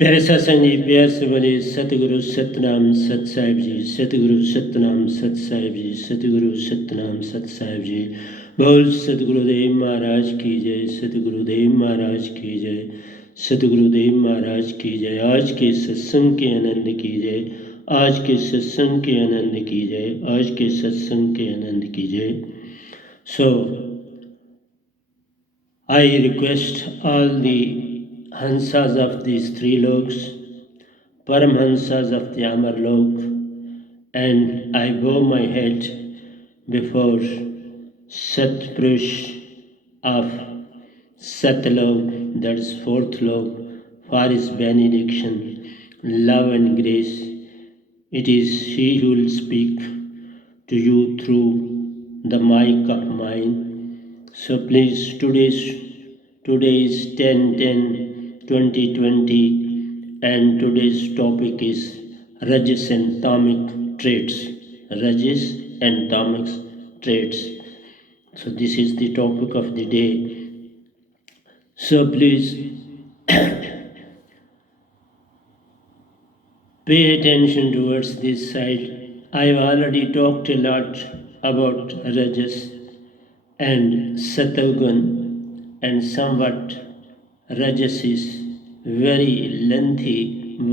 प्यारे सत्संग जी, प्यार से बोले सतगुरु सतनाम सत साहिब जी, सतगुरु सतनाम सत साहिब जी, सतगुरु सतनाम सत साहिब जी। बोल सतगुरुदेव महाराज की जय, सतगुरुदेव महाराज की जय, सतगुरुदेव महाराज की जय। आज के सत्संग के आनंद की जय, आज के सत्संग के आनंद की जय, आज के सत्संग के आनंद की जय। So, I request all the Hansas of these three loks, Paramhansas of the Amarlok, and I bow my head before Satpurush of Satlok, that is fourth lok, for his benediction, love and grace. It is he who will speak to you through the mic of mine. So please, today is 10/10/2020, and today's topic is Rajas and Tamic traits. Rajas and Tamic traits. So this is the topic of the day. So please pay attention towards this side. I've already talked a lot about Rajas and Sattvagun, and somewhat Rajas is very lengthy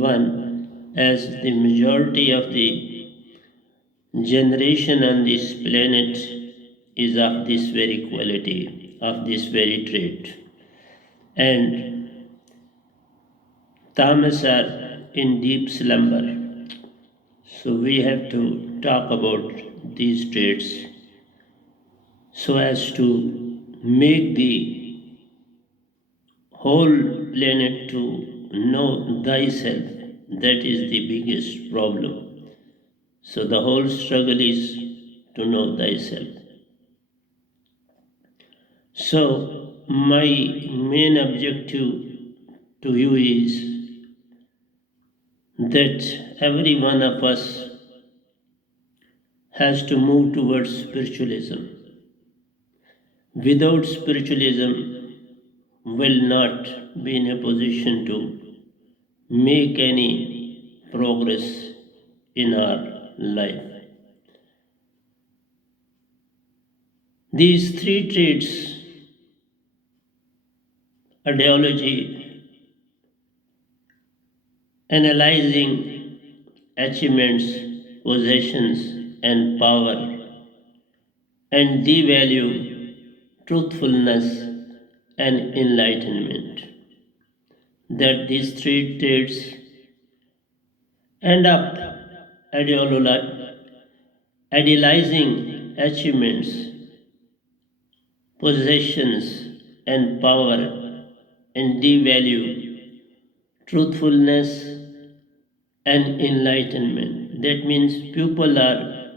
one, as the majority of the generation on this planet is of this very quality, of this very trait. And tamas are in deep slumber. So we have to talk about these traits so as to make the whole planet to know thyself. That is the biggest problem. So the whole struggle is to know thyself. So my main objective to you is that every one of us has to move towards spiritualism. Without spiritualism, will not be in a position to make any progress in our life. These three traits, ideology, analyzing achievements, possessions, and power, and devalue truthfulness and enlightenment, that these three traits end up idealizing achievements, possessions, and power, and devalue truthfulness and enlightenment. That means people are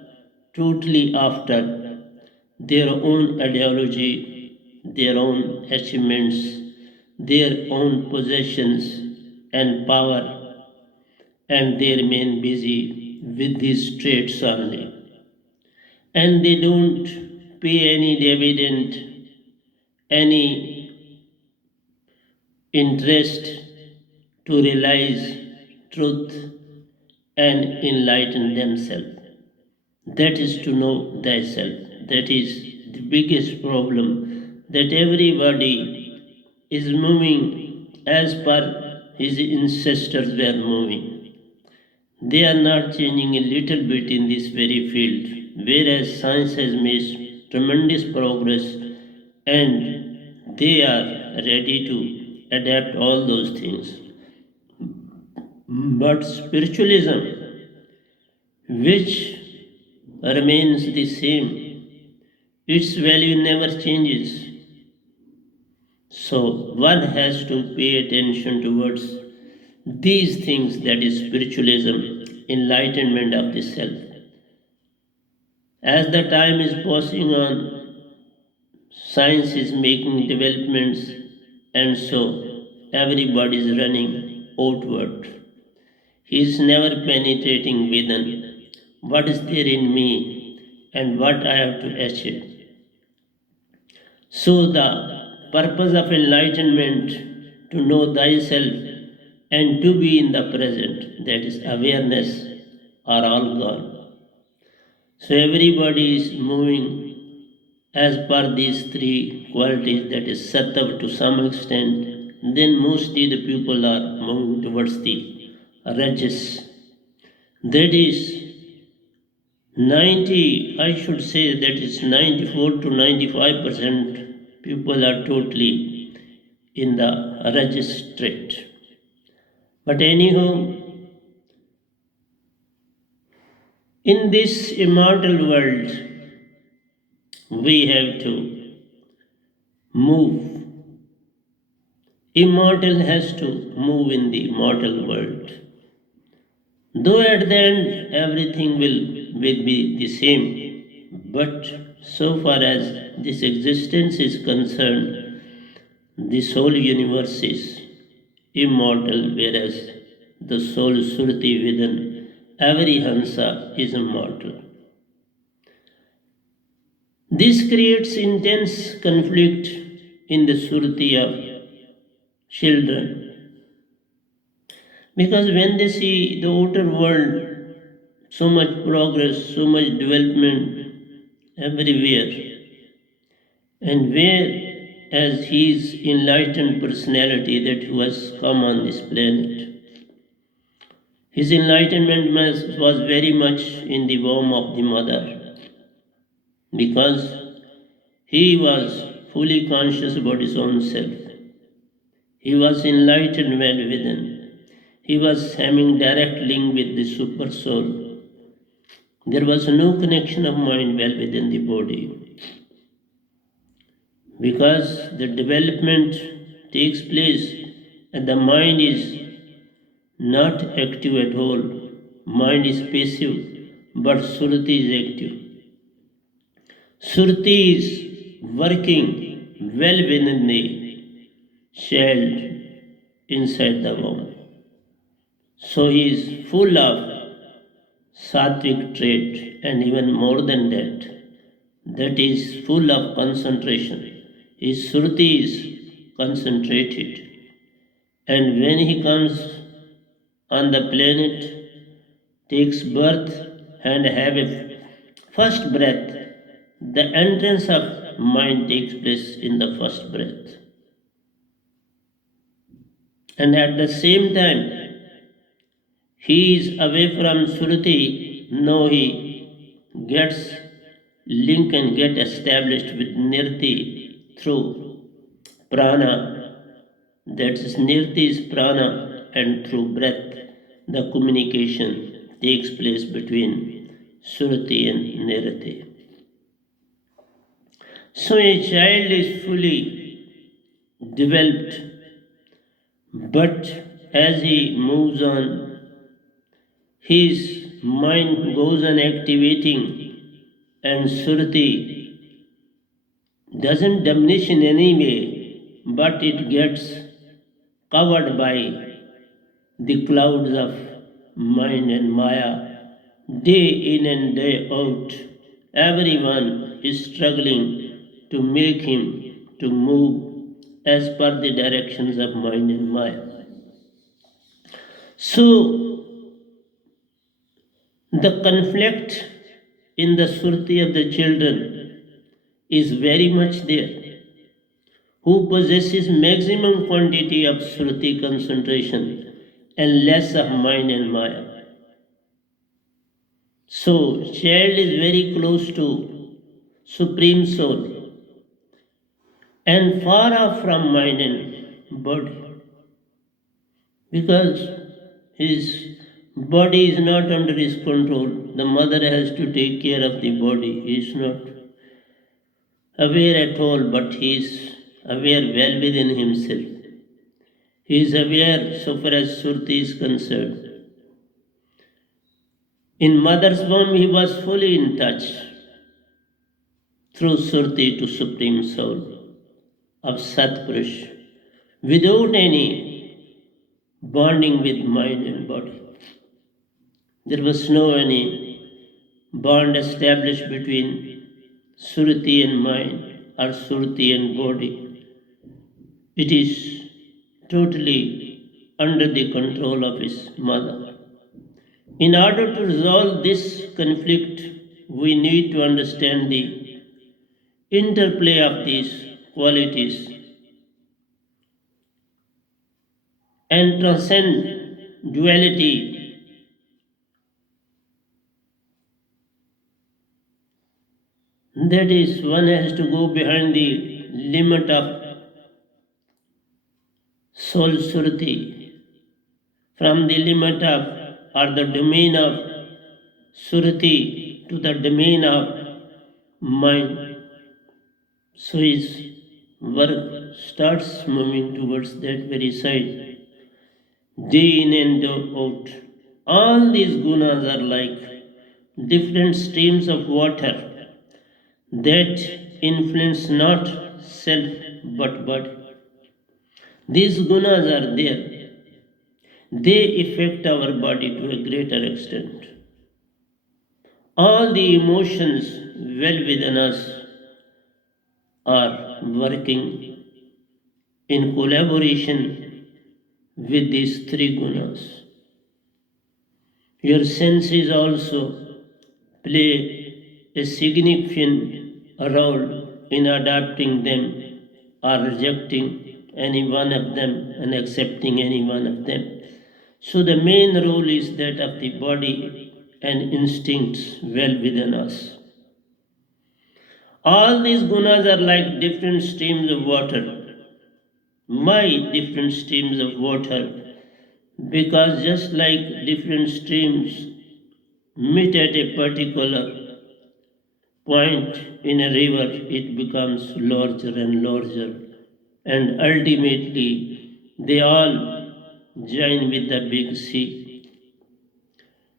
totally after their own ideology, their own achievements, their own possessions and power, and they remain busy with these traits only. And they don't pay any dividend, any interest to realize truth and enlighten themselves. That is to know thyself. That is the biggest problem, that everybody is moving as per his ancestors were moving. They are not changing a little bit in this very field, whereas science has made tremendous progress and they are ready to adapt all those things. But spiritualism, which remains the same, its value never changes. So one has to pay attention towards these things, that is spiritualism, enlightenment of the self. As the time is passing on, science is making developments, and so everybody is running outward. He is never penetrating within. What is there in me and what I have to achieve? So the purpose of enlightenment, to know thyself, and to be in the present, that is awareness, are all gone. So everybody is moving as per these three qualities, that is sattva to some extent. Then mostly the people are moving towards the rajas. That is 90, I should say that is 94 to 95% people are totally in the rajas trait. But anyhow, in this immortal world, we have to move. Immortal has to move in the mortal world. Though at the end everything will be the same, but so far as this existence is concerned, this whole universe is immortal, whereas the soul Surti within every Hansa is immortal. This creates intense conflict in the Surti of children, because when they see the outer world, so much progress, so much development everywhere, and where as his enlightened personality that he was come on this planet, his enlightenment was very much in the womb of the mother, because he was fully conscious about his own self. He was enlightened well within. He was having direct link with the super soul. There was no connection of mind well within the body, because the development takes place and the mind is not active at all. Mind is passive, but Surti is active. Surti is working well within the child inside the womb. So he is full of sattvic trait, and even more than that, that is full of concentration. His Surti is concentrated. And when he comes on the planet, takes birth, and have a first breath, the entrance of mind takes place in the first breath. And at the same time, he is away from Suruti, now he gets link and get established with Nirti through prana. That is Nirti is prana, and through breath the communication takes place between Suruti and Nirti. So a child is fully developed, but as he moves on, his mind goes on activating, and Surti doesn't diminish in any way, but it gets covered by the clouds of mind and Maya. Day in and day out, everyone is struggling to make him to move as per the directions of mind and Maya. So, the conflict in the surti of the children is very much there. Who possesses maximum quantity of surti concentration and less of mind and Maya. So, child is very close to Supreme Soul and far off from mind and body, because his body is not under his control. The mother has to take care of the body. He is not aware at all, but he is aware well within himself. He is aware so far as Surti is concerned. In mother's womb, he was fully in touch through Surti to Supreme Soul of Satpurush without any bonding with mind and body. There was no any bond established between Surti and mind or Surti and body. It is totally under the control of his mother. In order to resolve this conflict, we need to understand the interplay of these qualities and transcend duality. That is, one has to go behind the limit of soul surti, from the limit of or the domain of surti to the domain of mind. So his work starts moving towards that very side, day in and day out. All these gunas are like different streams of water that influence not self but body. These gunas are there. They affect our body to a greater extent. All the emotions well within us are working in collaboration with these three gunas. Your senses also play a significant role in adapting them or rejecting any one of them and accepting any one of them. So, the main role is that of the body and instincts well within us. All these gunas are like different streams of water. Why different streams of water? Because just like different streams meet at a particular point in a river, it becomes larger and larger, and ultimately they all join with the big sea.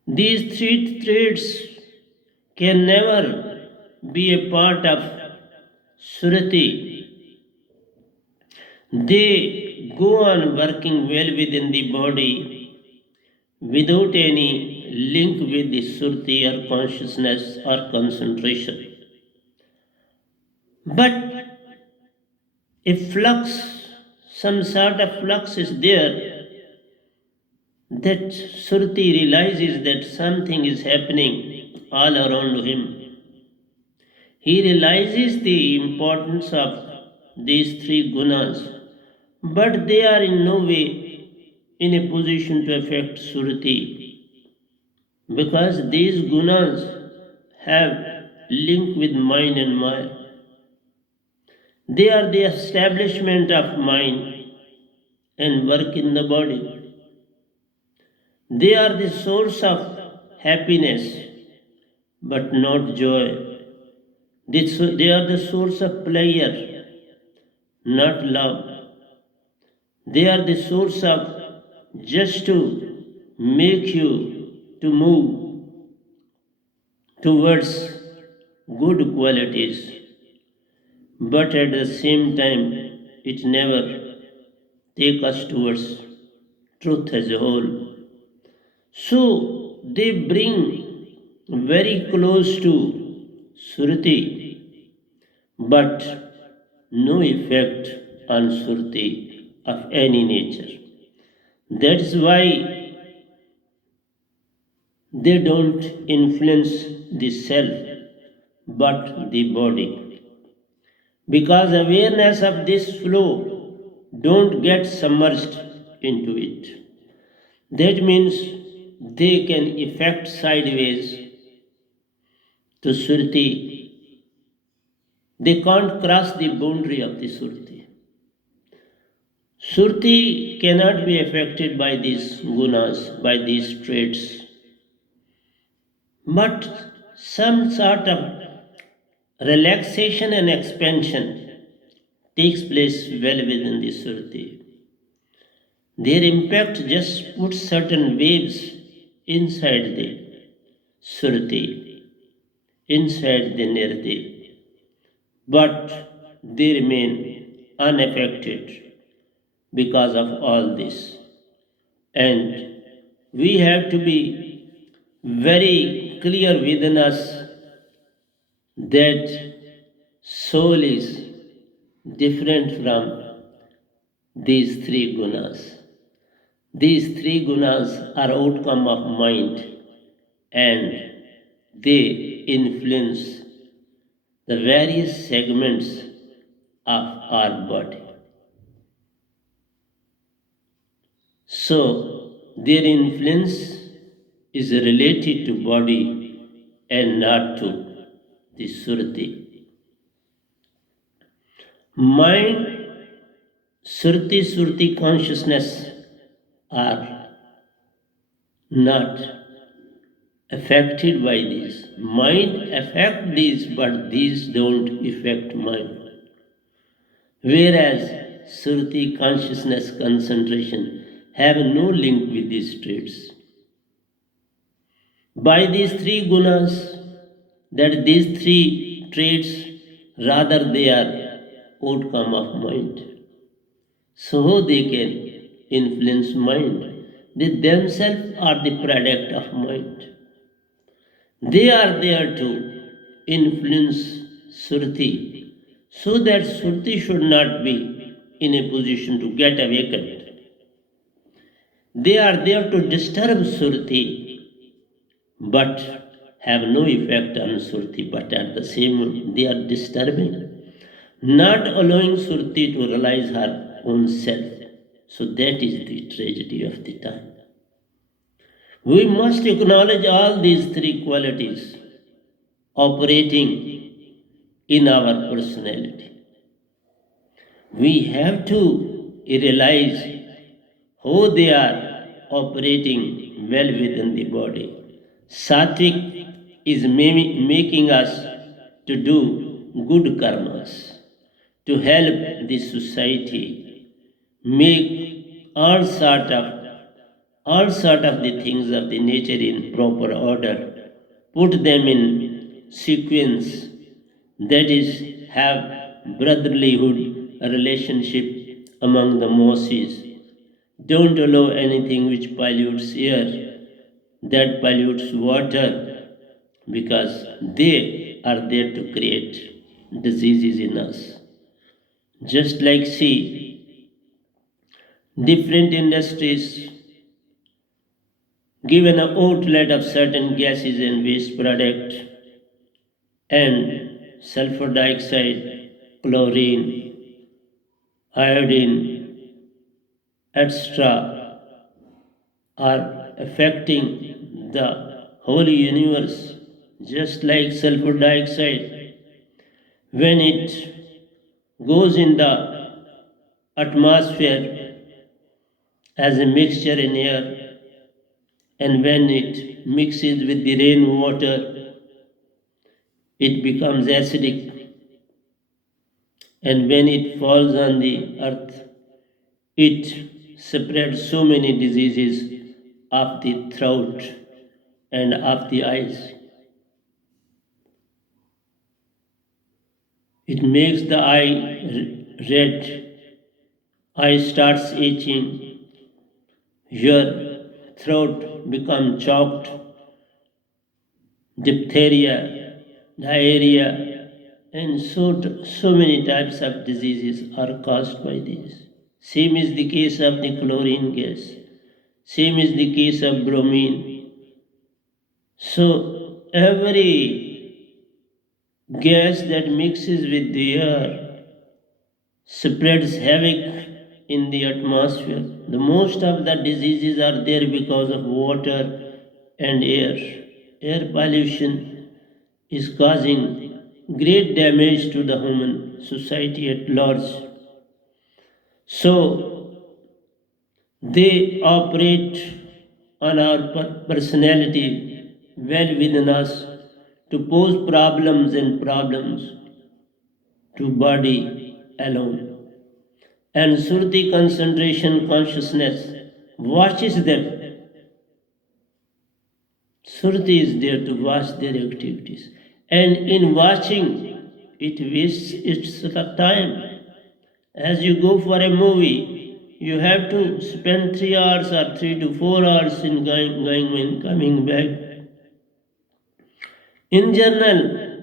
These three threads can never be a part of Surati. They go on working well within the body without any link with the Surti or consciousness or concentration. But if flux, some sort of flux is there, that Surti realizes that something is happening all around him. He realizes the importance of these three gunas, but they are in no way in a position to affect Surti because these gunas have link with mind and maya. They are the establishment of mind and work in the body. They are the source of happiness but not joy. They are the source of pleasure, not love. They are the source of just to make you to move towards good qualities, but at the same time, it never take us towards truth as a whole. So they bring very close to Surti, but no effect on Surti of any nature. That's why they don't influence the self but the body. Because awareness of this flow don't get submerged into it. That means they can affect sideways to Surti. They can't cross the boundary of the Surti. Surti cannot be affected by these gunas, by these traits. But some sort of relaxation and expansion takes place well within the Surti. Their impact just puts certain waves inside the Surti, inside the Nirdi, but they remain unaffected because of all this. And we have to be very clear within us that soul is different from these three gunas. These three gunas are outcome of mind and they influence the various segments of our body. So, their influence is related to body and not to the surti. Mind, surti consciousness are not affected by these. Mind affect these, but these don't affect mind. Whereas surti consciousness concentration have no link with these traits. By these three gunas, that these three traits, rather they are outcome of mind. So they can influence mind. They themselves are the product of mind. They are there to influence Surti so that Surti should not be in a position to get awakened. They are there to disturb Surti but have no effect on Surti, but at the same time they are disturbing, not allowing Surti to realize her own self. So that is the tragedy of the time. We must acknowledge all these three qualities operating in our personality. We have to realize how they are operating well within the body. Sattvic is making us to do good karmas, to help the society, make all sort of the things of the nature in proper order, put them in sequence, that is, have brotherlyhood relationship among the Moses. Don't allow anything which pollutes air, that pollutes water, because they are there to create diseases in us. Just like, see, different industries give an outlet of certain gases and waste product, and sulfur dioxide, chlorine, iodine, etc., are affecting the whole universe. Just like sulfur dioxide, when it goes in the atmosphere as a mixture in air, and when it mixes with the rainwater, it becomes acidic, and when it falls on the earth, it spreads so many diseases of the throat and of the eyes. It makes the eye red, eye starts itching, your throat becomes choked, diphtheria, diarrhea, and so many types of diseases are caused by this. Same is the case of the chlorine gas. Same is the case of bromine. So every gas that mixes with the air spreads havoc in the atmosphere. The most of the diseases are there because of water and air. Air pollution is causing great damage to the human society at large. So they operate on our personality well within us to pose problems to body alone. And Surti concentration consciousness watches them. Surti is there to watch their activities. And in watching, it wastes its time. As you go for a movie, you have to spend 3 hours or 3 to 4 hours in going and coming back. In general,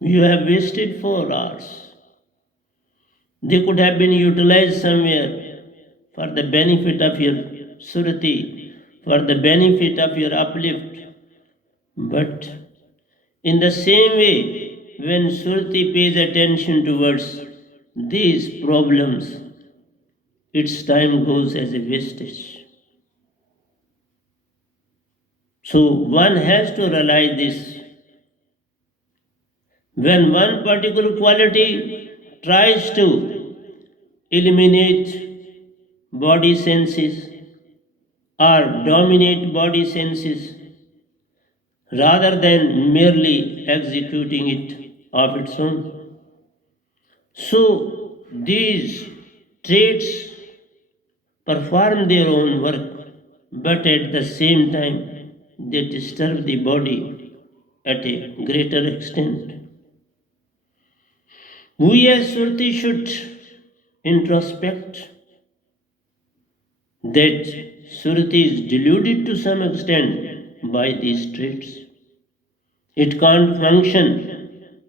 you have wasted 4 hours. They could have been utilized somewhere for the benefit of your surati, for the benefit of your uplift. But in the same way, when surati pays attention towards these problems, its time goes as a wastage. So one has to realize this. When one particular quality tries to eliminate body senses or dominate body senses rather than merely executing it of its own. So these traits perform their own work, but at the same time they disturb the body at a greater extent. We as Surti should introspect that Surti is deluded to some extent by these traits. It can't function,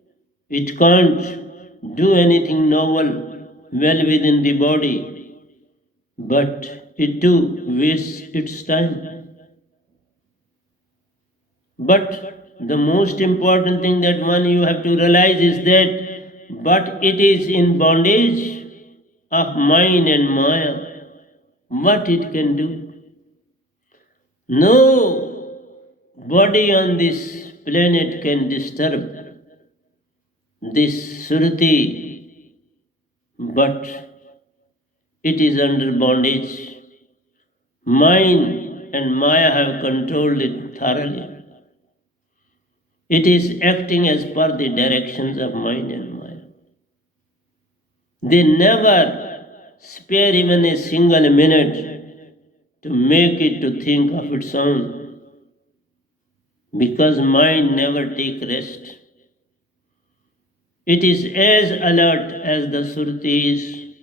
it can't do anything novel well within the body, but it too wastes its time. But the most important thing that one you have to realize is that but it is in bondage of mind and maya. What it can do? No body on this planet can disturb this Surati, but it is under bondage. Mind and Maya have controlled it thoroughly. It is acting as per the directions of mind and Maya. They never spare even a single minute to make it to think of its own, because mind never take rest. It is as alert as the Surti is,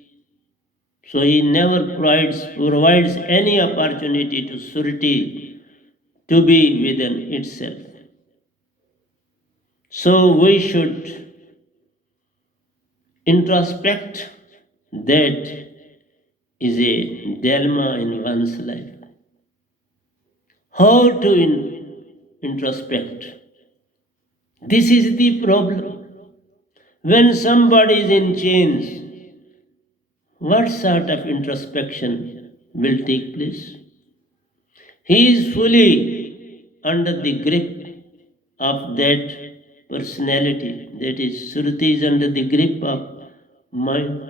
so he never provides any opportunity to Surti to be within itself. So we should introspect. That is a dilemma in one's life. How to introspect? This is the problem. When somebody is in chains, what sort of introspection will take place? He is fully under the grip of that personality. That is, Suruti is under the grip of mind.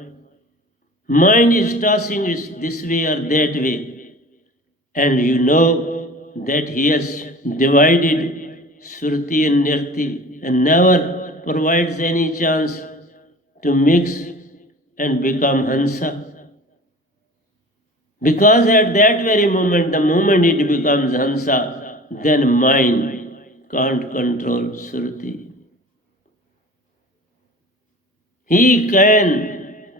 Mind is tossing it this way or that way, and you know that he has divided Surti and Nirti and never provides any chance to mix and become Hansa. Because at that very moment, the moment it becomes Hansa, then mind can't control Surti. He can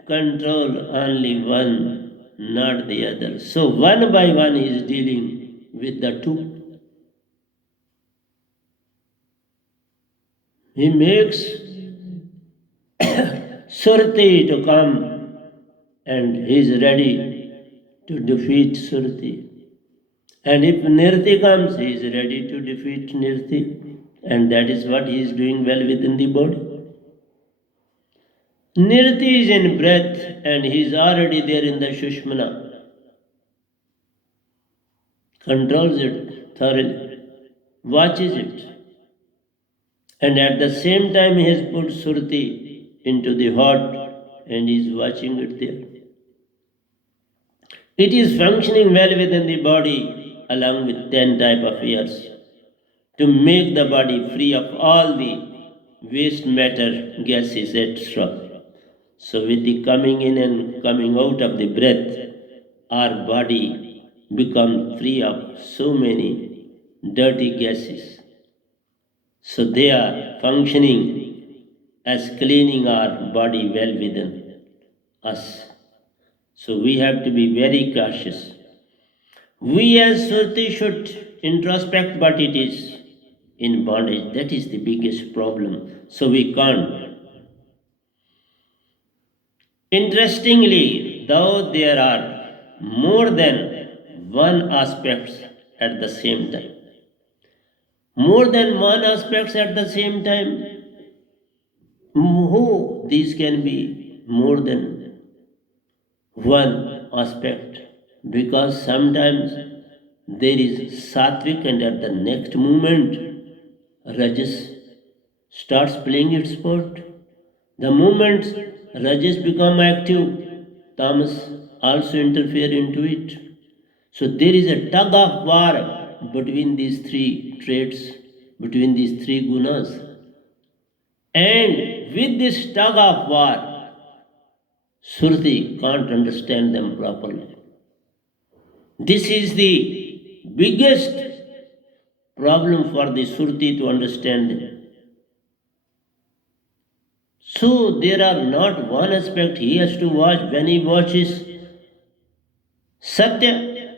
control only one, not the other. So one by one he is dealing with the two. He makes Surti to come and he is ready to defeat Surti. And if Nirti comes, he is ready to defeat Nirti. And that is what he is doing well within the body. Nirti is in breath and he is already there in the Shushmana. Controls it thoroughly, watches it. And at the same time, he has put Surti into the heart and is watching it there. It is functioning well within the body along with 10 type of ears to make the body free of all the waste matter, gases, etc. So with the coming in and coming out of the breath, our body becomes free of so many dirty gases. So they are functioning as cleaning our body well within us. So we have to be very cautious. We as Surti should introspect what it is in bondage. That is the biggest problem. So we can't. Interestingly, though there are more than one aspects at the same time. More than one aspects at the same time. Who these can be more than one aspect? Because sometimes there is sattvic and at the next moment rajas starts playing its part. The moment rajas become active, tamas also interfere into it. So there is a tug of war between these three traits, between these three gunas. And with this tug of war, Surti can't understand them properly. This is the biggest problem for the Surti to understand them. So there are not one aspect he has to watch. When he watches Satya,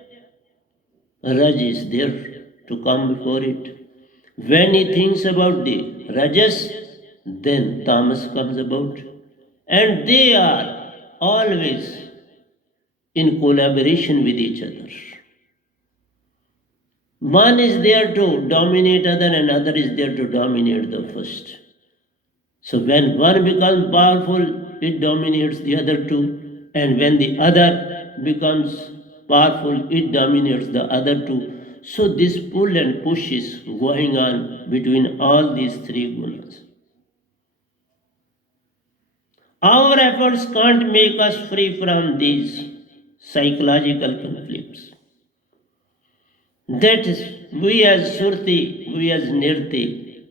Raj is there to come before it. When he thinks about the Rajas, then Tamas comes about. And they are always in collaboration with each other. One is there to dominate other and other is there to dominate the first. So when one becomes powerful, it dominates the other two. And when the other becomes powerful, it dominates the other two. So this pull and push is going on between all these three gunas. Our efforts can't make us free from these psychological conflicts. That is, we as Surti, we as Nirti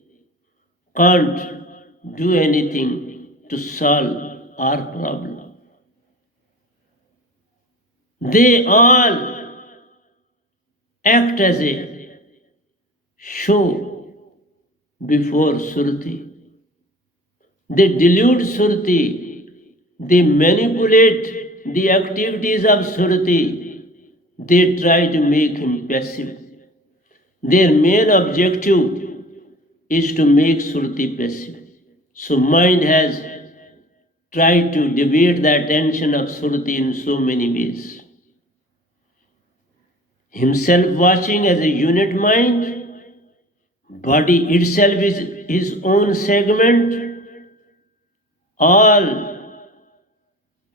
can't do anything to solve our problem. They all act as a show before Surti. They delude Surti. They manipulate the activities of Surti. They try to make him passive. Their main objective is to make Surti passive. So mind has tried to divert the attention of Surti in so many ways. Himself watching as a unit mind, body itself is his own segment, all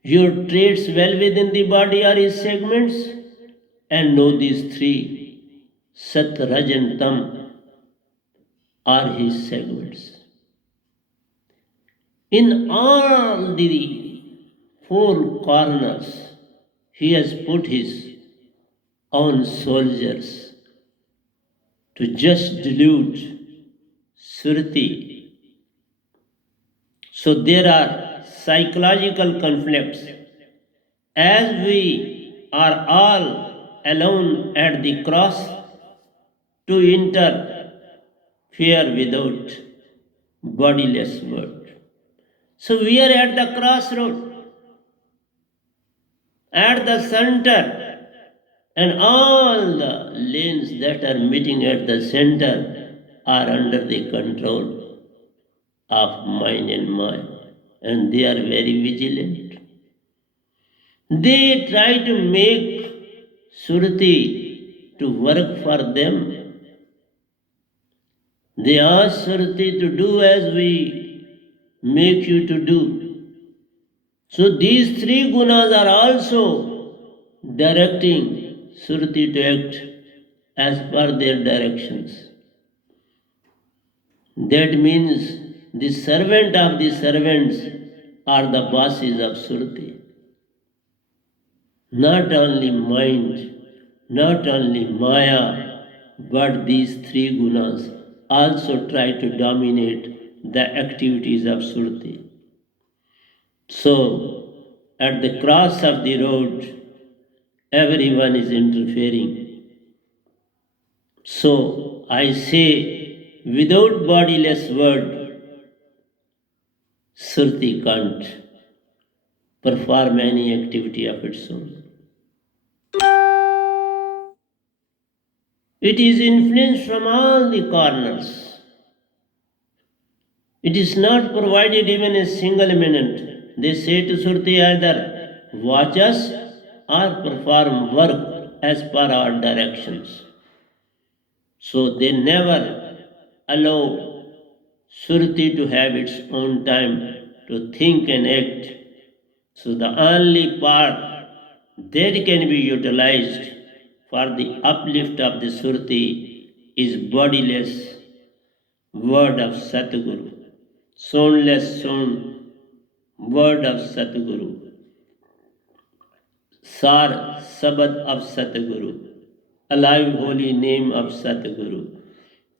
your traits well within the body are his segments, and know these three, Sat, Raj and Tam, are his segments. In all the four corners, he has put his own soldiers to just delude Surti. So there are psychological conflicts. As we are all alone at the cross to interfere without bodiless word. So we are at the crossroad, at the center, and all the lanes that are meeting at the center are under the control of mind and mind, and they are very vigilant. They try to make Surti to work for them. They ask Surti to do as we make you to do. So these three gunas are also directing Surti to act as per their directions. That means the servant of the servants are the bosses of Surti. Not only mind, not only Maya, but these three gunas also try to dominate the activities of Surti. So, at the cross of the road, everyone is interfering. So, I say, without bodiless word, Surti can't perform any activity of its own. It is influenced from all the corners. It is not provided even a single minute. They say to Surti either watch us or perform work as per our directions. So they never allow Surti to have its own time to think and act. So the only part that can be utilized for the uplift of the Surti is bodiless word of Satguru, soundless sound word of Satguru, Sar Sabad of Satguru, alive holy name of Satguru.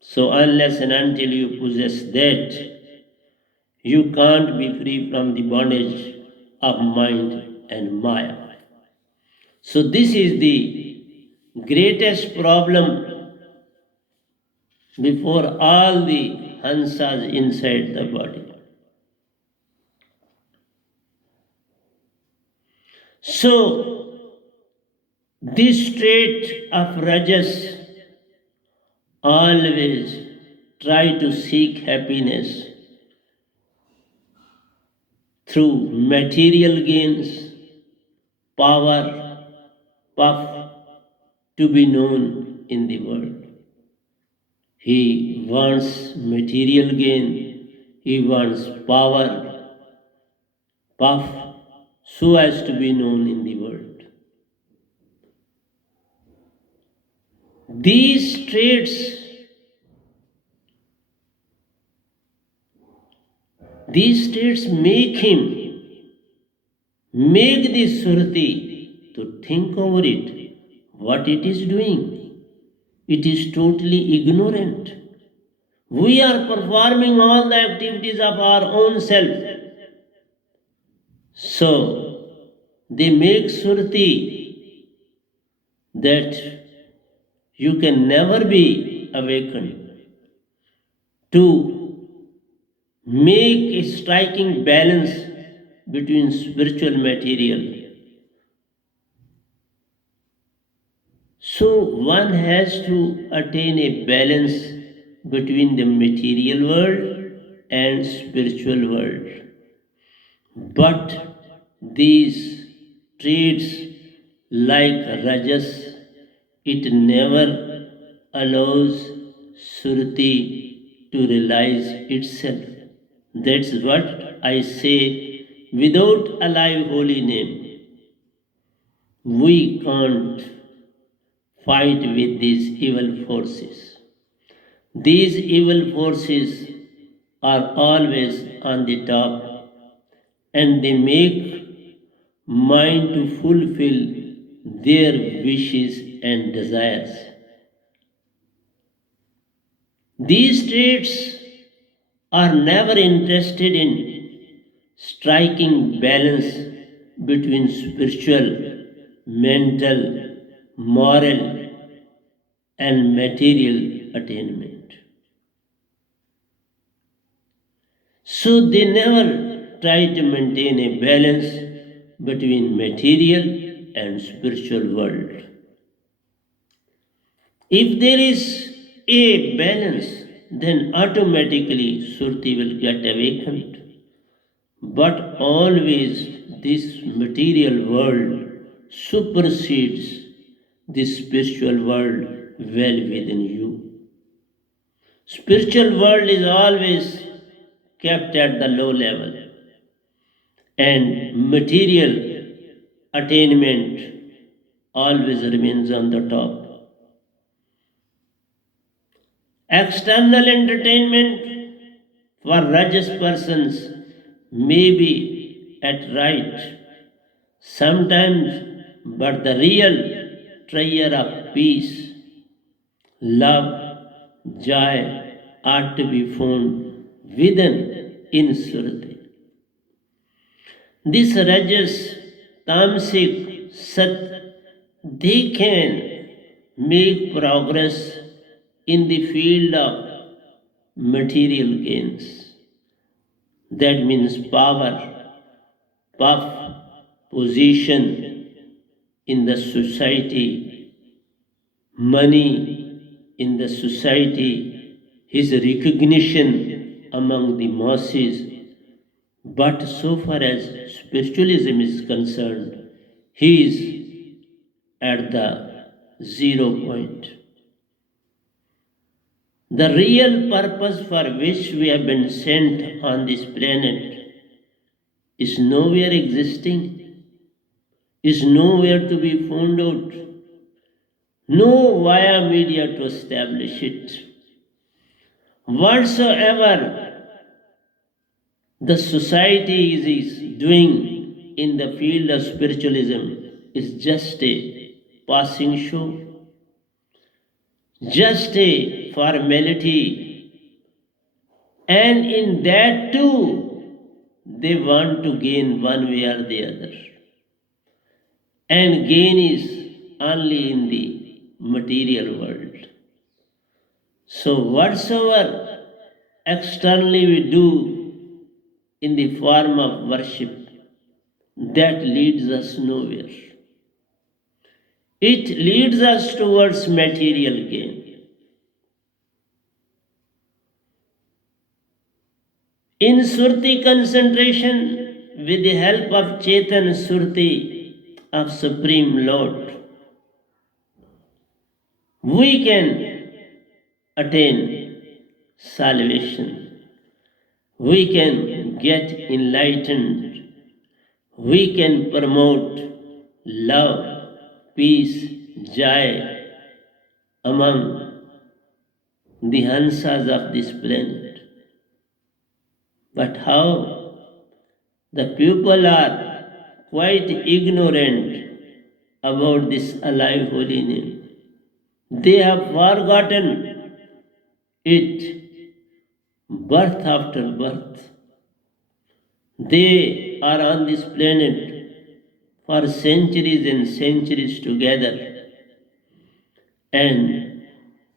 So unless and until you possess that, you can't be free from the bondage of mind and Maya. So this is the greatest problem before all the hansas inside the body. So this trait of rajas always try to seek happiness through material gains, power, puff, to be known in the world. He wants material gain, he wants power, puff, so as to be known in the world. These traits, these traits make the surti to think over it, what it is doing. It is totally ignorant. We are performing all the activities of our own self. So they make surti that you can never be awakened to make a striking balance between spiritual and material. So one has to attain a balance between the material world and spiritual world. But these traits like rajas, it never allows surti to realize itself. That's what I say. Without alive holy name, we can't fight with these evil forces. These evil forces are always on the top and they make mind to fulfill their wishes and desires. These traits are never interested in striking balance between spiritual, mental, moral, and material attainment. So they never try to maintain a balance between material and spiritual world. If there is a balance, then automatically Surti will get awakened. But always this material world supersedes this spiritual world well within you. Spiritual world is always kept at the low level and material attainment always remains on the top. External entertainment for religious persons may be at right sometimes, but the real treasure of peace, love, joy are to be found within in Surati. This rajas, tamasic, sat, they can make progress in the field of material gains. That means power, puff, position in the society, money in the society, his recognition among the masses. But so far as spiritualism is concerned, he is at the 0 point. The real purpose for which we have been sent on this planet is nowhere existing, is nowhere to be found out, no via media to establish it. Whatsoever the society is doing in the field of spiritualism is just a passing show, just a formality, and in that too, they want to gain one way or the other. And gain is only in the material world. So, whatsoever externally we do in the form of worship, that leads us nowhere. It leads us towards material gain. In Surti concentration, with the help of Chetan Surti of Supreme Lord, we can attain salvation. We can get enlightened. We can promote love, peace, joy among the Hansas of this planet. But how? The people are quite ignorant about this alive holy name. They have forgotten it birth after birth. They are on this planet for centuries and centuries together, and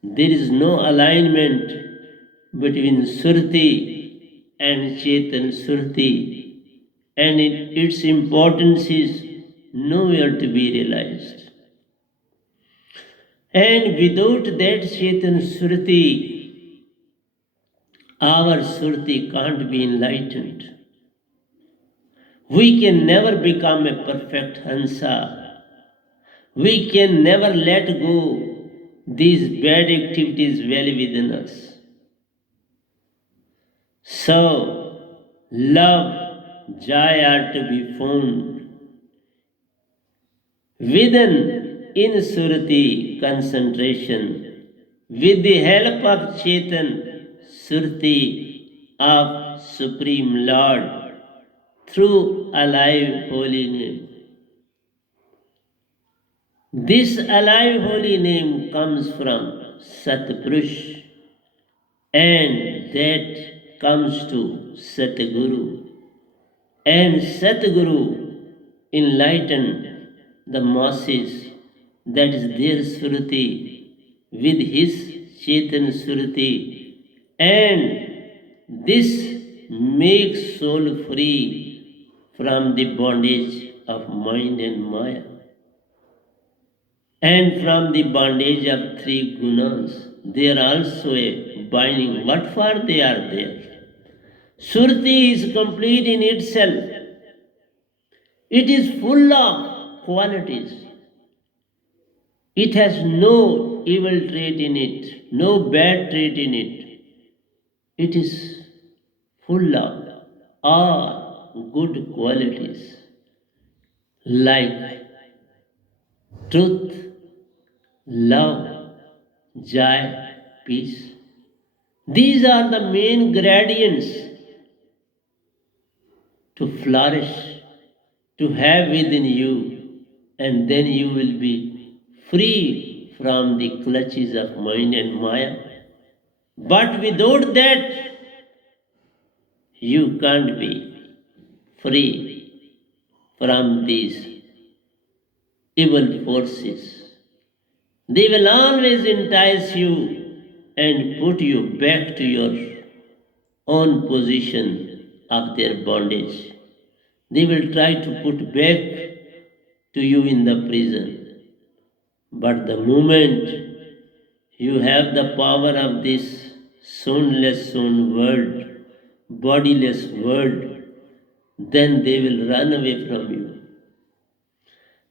there is no alignment between Surti and Chetan Surti, and its importance is nowhere to be realized. And without that Chetan Surti, our Surti can't be enlightened. We can never become a perfect Hansa. We can never let go these bad activities well within us. So, love, joy are to be found within in Surti concentration with the help of Chetan Surti of Supreme Lord through alive holy name. This alive holy name comes from Satpurush, and that comes to Satguru. And Satguru enlightened the masses, that is their Suruti, with his Chetan Suruti, and this makes soul free from the bondage of mind and Maya, and from the bondage of three gunas. They are also a binding. What for they are there? Surti is complete in itself. It is full of qualities. It has no evil trait in it, no bad trait in it. It is full of all good qualities like truth, love, joy, peace. These are the main gradients to flourish, to have within you, and then you will be free from the clutches of mind and Maya. But without that, you can't be free from these evil forces. They will always entice you and put you back to your own position of their bondage. They will try to put back to you in the prison. But the moment you have the power of this soundless sound world, bodiless world, then they will run away from you.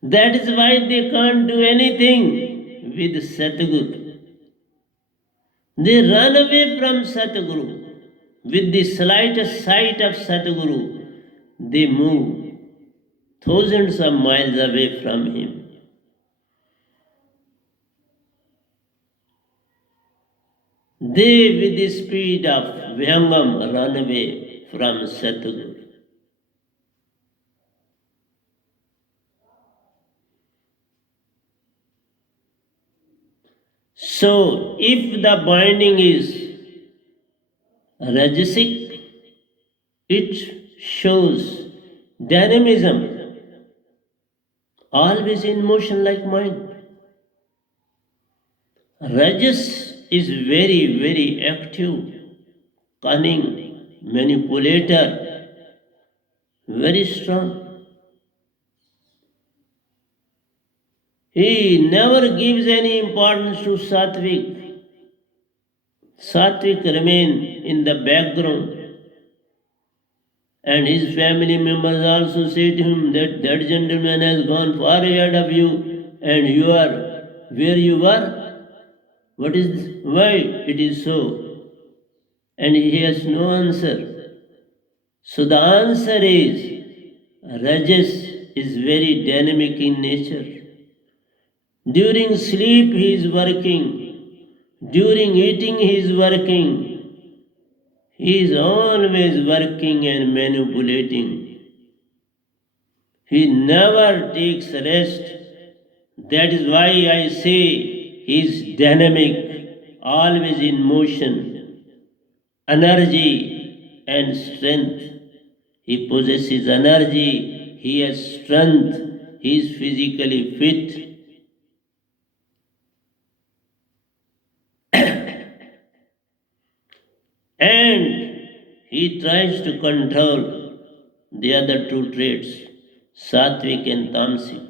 That is why they can't do anything with Satguru. They run away from Satguru. With the slightest sight of Satguru, they move thousands of miles away from him. They, with the speed of Vyangam, run away from Satguru. So, if the binding is rajasic, it shows dynamism, always in motion like mind. Rajas is very, very active, cunning, manipulator, very strong. He never gives any importance to Sattvic. Sattvic remain in the background, and his family members also say to him that that gentleman has gone far ahead of you, and you are where you were. What is why it is so? And he has no answer. So the answer is Rajas is very dynamic in nature. During sleep he is working. During eating he is working. He is always working and manipulating. He never takes rest. That is why I say he is dynamic, always in motion, energy and strength. He possesses energy, he has strength, he is physically fit. And he tries to control the other two traits, sattvic and tamasic.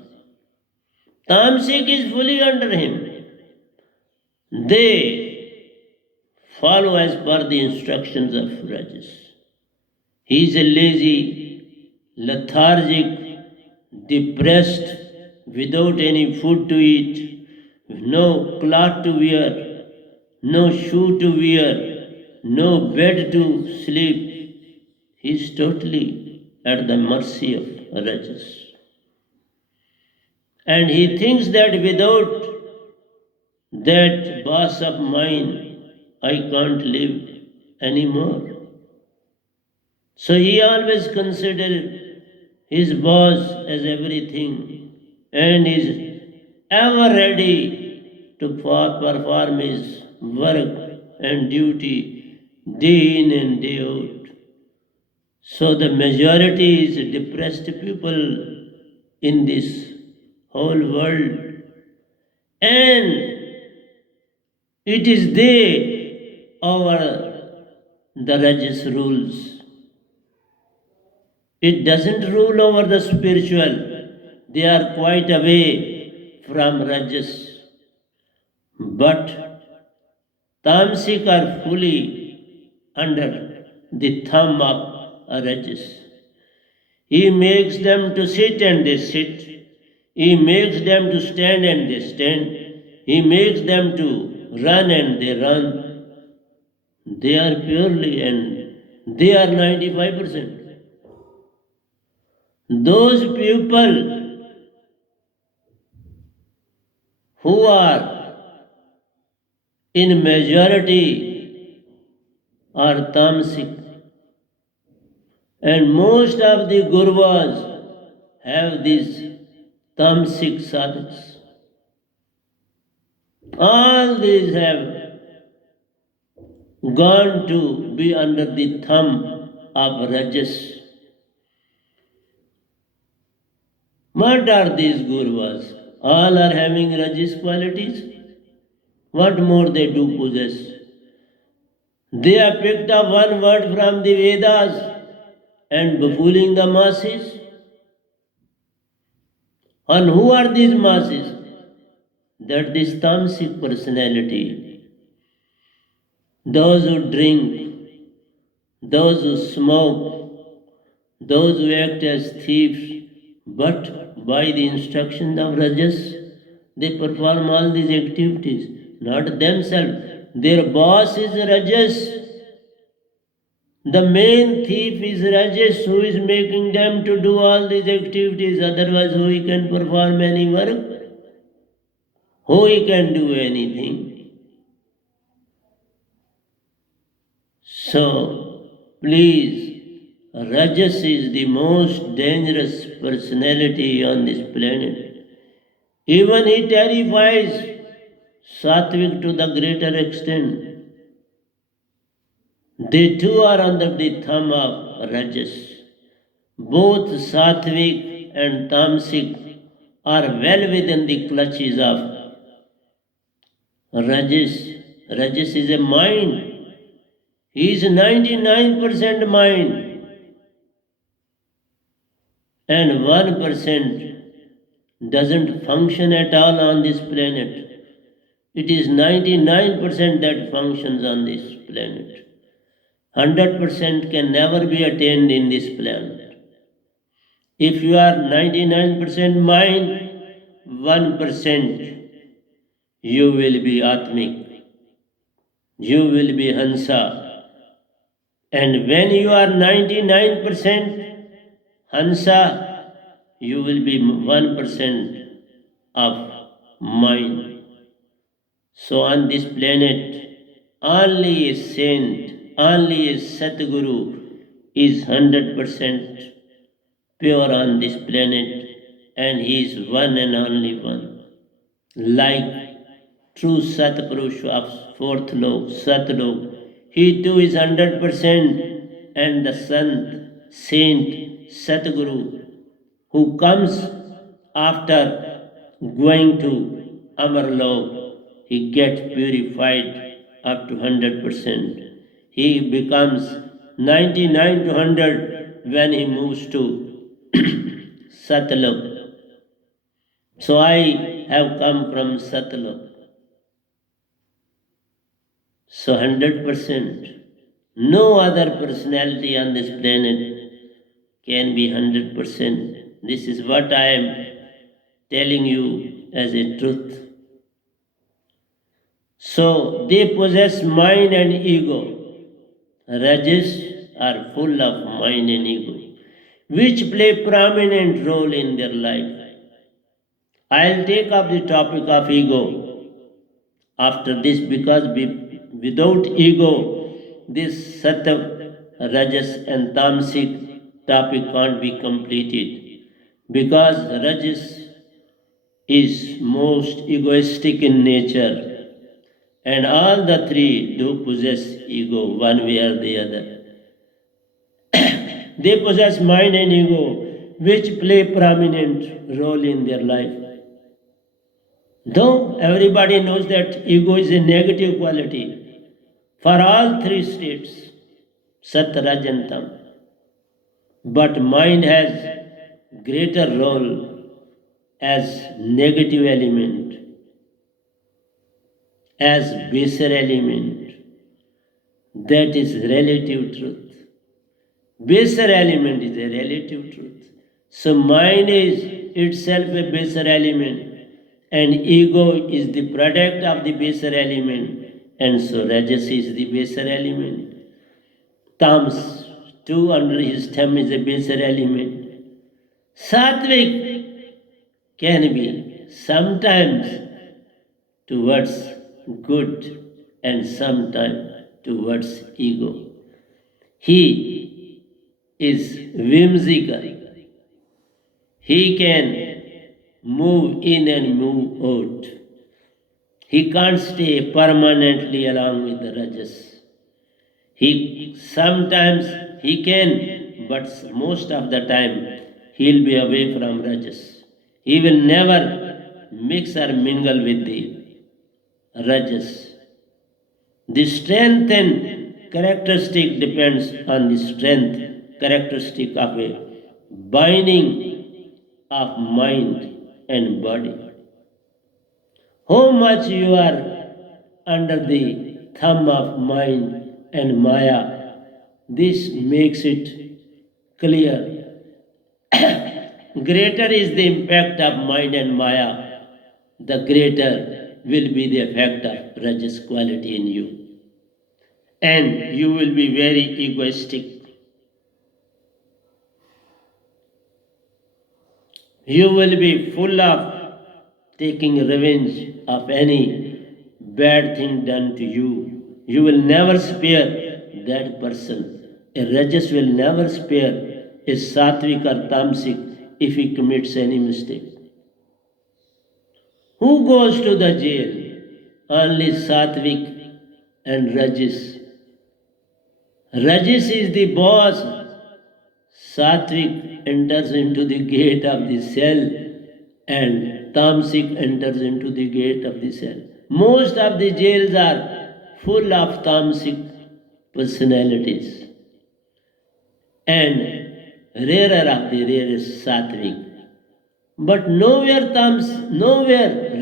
Tamasic is fully under him. They follow as per the instructions of Rajas. He is a lazy, lethargic, depressed, without any food to eat, no cloth to wear, no shoe to wear, no bed to sleep. He is totally at the mercy of Rajas. And he thinks that without that boss of mine, I can't live anymore. So he always considered his boss as everything and is ever ready to perform his work and duty day in and day out. So the majority is depressed people in this whole world, and it is they over the Rajas rules. It doesn't rule over the spiritual. They are quite away from Rajas. But Tamasic are fully under the thumb of Rajas. He makes them to sit and they sit. He makes them to stand and they stand. He makes them to run and they run. They are purely and they are 95%. Those people who are in majority are tamasic, and most of the gurus have these tamasic sadhaks. All these have gone to be under the thumb of Rajas. What are these gurus? All are having Rajas qualities. What more they do possess? They have picked up one word from the Vedas and befooling the masses. And who are these masses? That this tamasic personality, those who drink, those who smoke, those who act as thieves, But by the instruction of Rajas, they perform all these activities, not themselves. Their boss is Rajas. The main thief is Rajas who is making them to do all these activities. Otherwise, who he can perform any work? Who he can do anything? So, please, Rajas is the most dangerous personality on this planet. Even he terrifies Sattvic to the greater extent. They too are under the thumb of Rajas. Both Sattvic and Tamasic are well within the clutches of Rajas. Rajas is a mind. He is 99% mind and 1% doesn't function at all on this planet. It is 99% that functions on this planet. 100% can never be attained in this planet. If you are 99% mind, 1% you will be Atmic, you will be Hansa. And when you are 99% Hansa, you will be 1% of mind. So on this planet, only a saint, only a Satguru is 100% pure on this planet, and he is one and only one. Like true Satpurush of fourth lok, Satlok, he too is 100%, and the Sant, Saint, Satguru, who comes after going to Amarlok, he gets purified up to 100%. He becomes 99 to 100 when he moves to Satlok. So I have come from Satlok. So 100%. No other personality on this planet can be 100%. This is what I am telling you as a truth. So they possess mind and ego. Rajas are full of mind and ego, which play prominent role in their life. I'll take up the topic of ego after this because without ego, this Sattva, Rajas, and Tamasic topic can't be completed because Rajas is most egoistic in nature, and all the three do possess ego one way or the other. They possess mind and ego, which play prominent role in their life. Though everybody knows that ego is a negative quality for all three states, Sat, Raj, and Tam, but mind has greater role as negative element, as baser element. That is relative truth. Baser element is a relative truth. So mind is itself a baser element, and ego is the product of the baser element, and so Rajas is the baser element. Tamas, too, under his thumb is a baser element. Sattvic can be sometimes towards good and sometimes towards ego. He is whimsical. He can move in and move out. He can't stay permanently along with the Rajas. He sometimes he can, but most of the time he'll be away from Rajas. He will never mix or mingle with the Rajas. The strength and characteristic depends on the strength characteristic of a binding of mind and body. How much you are under the thumb of mind and Maya, this makes it clear greater is the impact of mind and Maya, the greater will be the effect of Rajas quality in you. And you will be very egoistic. You will be full of taking revenge of any bad thing done to you. You will never spare that person. A Rajas will never spare a Sattvic or Tamasic if he commits any mistake. Who goes to the jail? Only Sattvic and Rajas. Rajas is the boss. Sattvic enters into the gate of the cell and Tamasic enters into the gate of the cell. Most of the jails are full of Tamasic personalities and rarer of the rarest Sattvic. But nowhere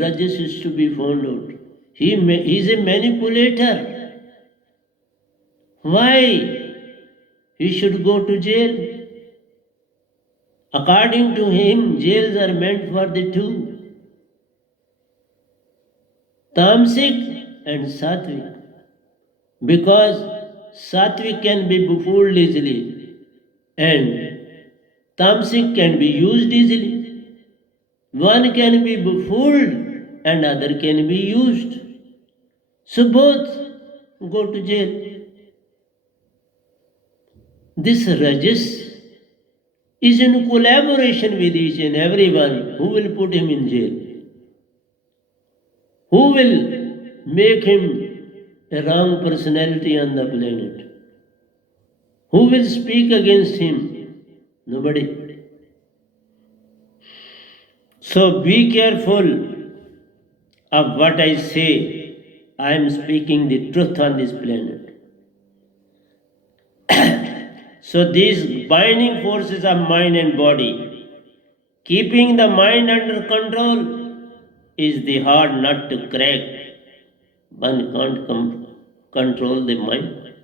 Rajas is to be found out. He is a manipulator. Why he should go to jail? According to him, jails are meant for the two, Tamasic and Sattvic. Because Sattvic can be befooled easily and Tamasic can be used easily. One can be befooled and other can be used. So both go to jail. This Rajas is in collaboration with each and everyone who will put him in jail. Who will make him a wrong personality on the planet? Who will speak against him? Nobody. So be careful of what I say. I am speaking the truth on this planet. So these binding forces of mind and body, keeping the mind under control is the hard nut to crack. One can't control the mind.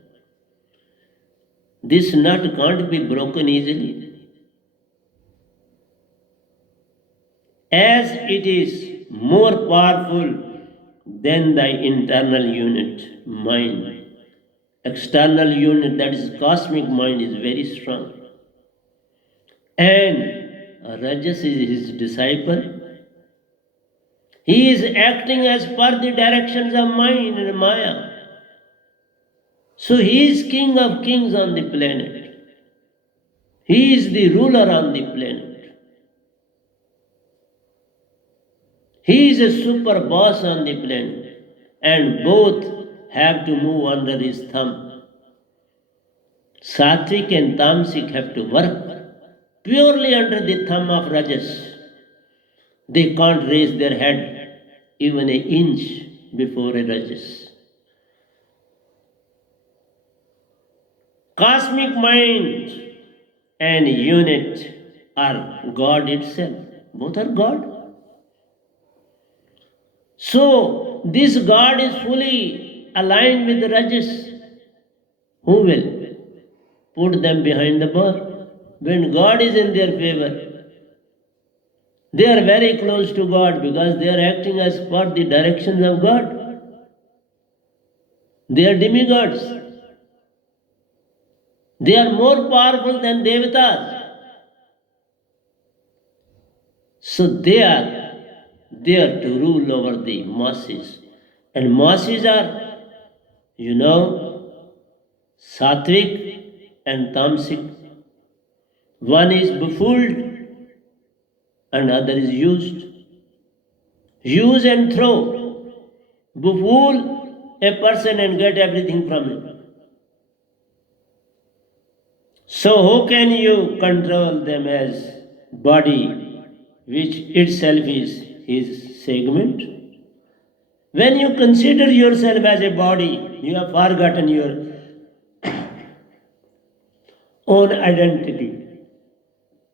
This nut can't be broken easily. As it is more powerful than the internal unit, mind. External unit, that is cosmic mind, is very strong. And Rajas is his disciple. He is acting as per the directions of mind and Maya. So he is king of kings on the planet. He is the ruler on the planet. He is a super boss on the planet. And both have to move under his thumb. Sattvic and Tamasic have to work purely under the thumb of Rajas. They can't raise their head even an inch before a Rajas. Cosmic mind and unit are God itself. Both are God. So this God is fully aligned with the Rajas. Who will put them behind the bar? When God is in their favor, they are very close to God because they are acting as per the directions of God. They are demigods. They are more powerful than devatas. So they are there to rule over the masses. And masses are, you know, Sattvic and Tamasic. One is befooled and other is used. Use and throw. Befool a person and get everything from him. So how can you control them as body, which itself is his segment? When you consider yourself as a body, you have forgotten your own identity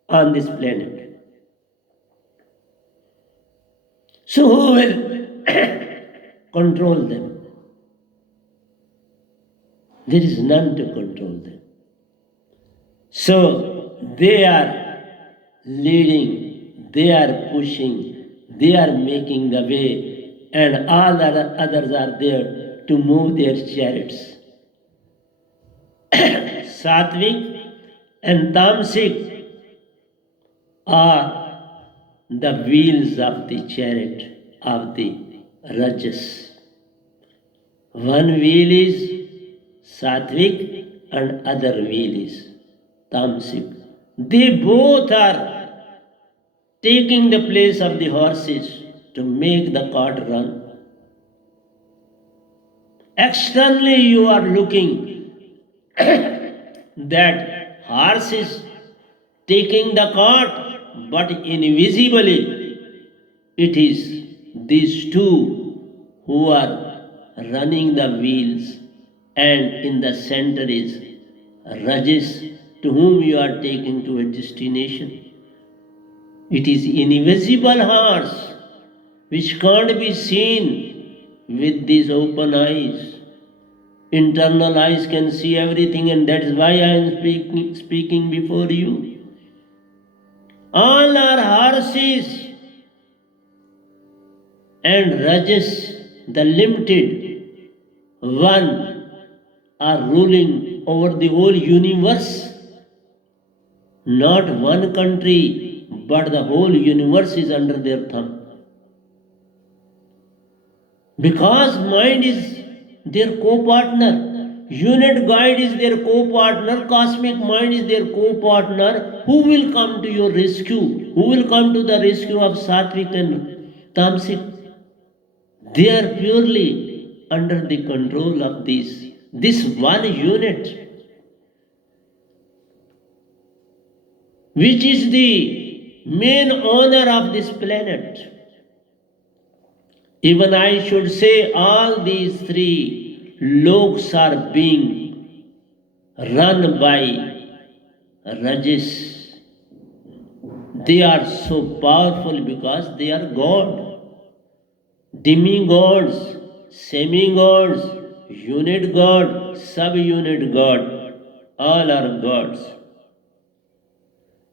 on this planet. So who will control them? There is none to control them. So they are leading, they are pushing, they are making the way, and all the others are there to move their chariots. Sattvic and Tamasic are the wheels of the chariot of the Rajas. One wheel is Sattvic and other wheel is Tamasic. They both are taking the place of the horses to make the cart run. Externally, you are looking that horse is taking the cart, but invisibly, it is these two who are running the wheels, and in the center is Rajesh, to whom you are taking to a destination. It is invisible horse which can't be seen with these open eyes. Internal eyes can see everything, and that is why I am speaking before you. All are horses, and Rajas, the limited one, are ruling over the whole universe. Not one country, but the whole universe is under their thumb. Because mind is their co-partner, unit guide is their co-partner, cosmic mind is their co-partner. Who will come to your rescue? Who will come to the rescue of Sattvic and Tamasic? They are purely under the control of this one unit, which is the main owner of this planet. Even I should say all these three loks are being run by Rajas. They are so powerful because they are God. Demigods, semi-gods, unit God, sub-unit God, all are gods.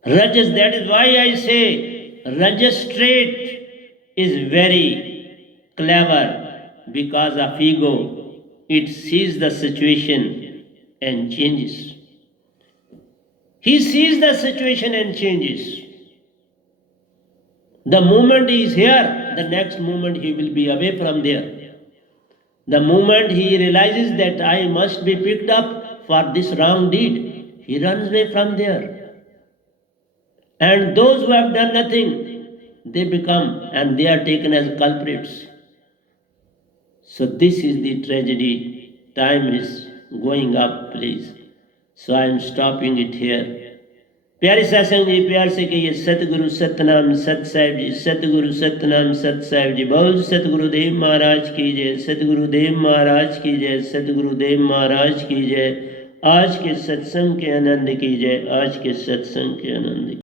Rajas, that is why I say Rajas trait is very clever because of ego. It sees the situation and changes. He sees the situation and changes. The moment he is here, the next moment he will be away from there. The moment he realizes that I must be picked up for this wrong deed, he runs away from there. And those who have done nothing, they become and they are taken as culprits. So this is the tragedy. Time is going up, please. So I am stopping it here. प्यारे सत्संग जी, प्यार से कहिए सतगुरु सतनाम सत साहिब जी, सतगुरु सतनाम सत साहिब जी। बोल सतगुरुदेव महाराज की जय, सतगुरुदेव महाराज की जय, सतगुरुदेव महाराज की जय। आज के सत्संग के आनंद की जय, आज के सत्संग के आनंद की।